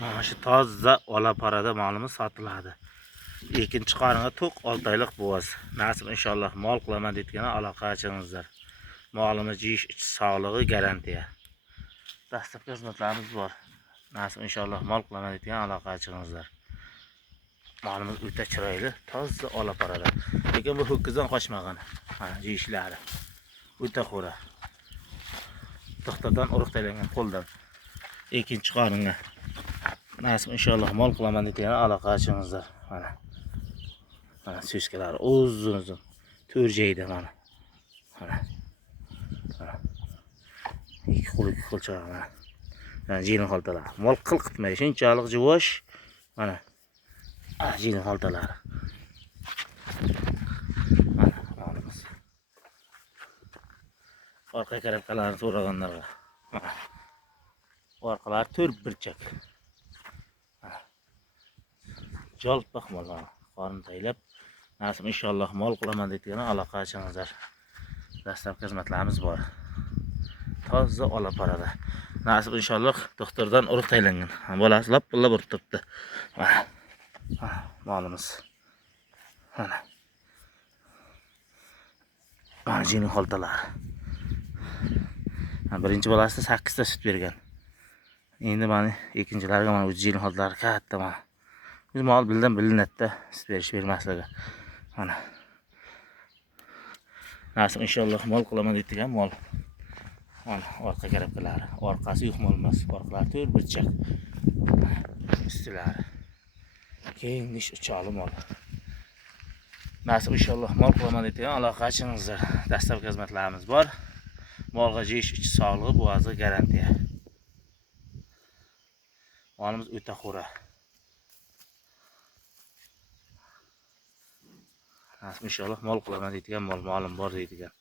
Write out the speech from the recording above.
Mana shu toza ola parada molimiz sotiladi. Ikkinchi qarnga to'q 6 oylik bo'z. Nasib inshaalloh mol qilaman deyotgan aloqa ochingizlar. Molimiz yeyish ichish sog'lig'i garantiya. Dastlabki xizmatlarimiz bor. Nasib inshaalloh mol qilaman deyotgan aloqa ochingizlar. Molimiz o'ta chiroyli, toza ola parada. Lekin bu ho'kizdan qochmagan. Mana yeyishlari. O'ta xo'ra. To'xtadan urug' taylangan qo'ldan. Ikkinchi qarnga. Nasib inshaalloh mol qilaman deyotgan aloqa ochingizlar. Mana. Mana so'skalari uzun-uzun. To'rjayda mana. Mana. Ikki qo'lcha mana. Mana jilin xaltalar. Mol qilqitmaydi, shunchalik juvosh. Mana. Jilin xaltalari. Mana molimiz. Orqa karabkalarini so'raganlarga. Mana. Orqalari 4 burchak. Jalpaq mollar. Qorni taylab, nasib inshaalloh mol qilaman deyotgan aloqa ochingizlar. Dastlabki xizmatlarimiz bor. Toza ola parada. Nasib inshaalloh doktordan urug' taylangan. Bolasi lap-lap urib turibdi. Mana. Molimiz. Mana. Mana jini xaltalar. Birinchi bolasida 8 ta sut bergan. Endi mana ikkinchilariga mana o'z jini xaltalari katta mana. Biz mol bildan bilinadi, sut berish bermasligi. Mana. Nasib inshaalloh mol qilaman deydigan mol. Mana orqa karabkalari. Orqasi yo'q mol emas. Orqalari 4 burchak. Ustilari. Kengish uchali mol. Nasib inshaalloh mol qilaman deydigan aloqa ochingizlar. Dastlabki xizmatlarimiz bor. Molga yeyish ichish sog'lig'i bo'g'azga garantiya. Molimiz o'ta xo'ra. Nasib inshaalloh mol qilaman deydigan molim bor deydigan.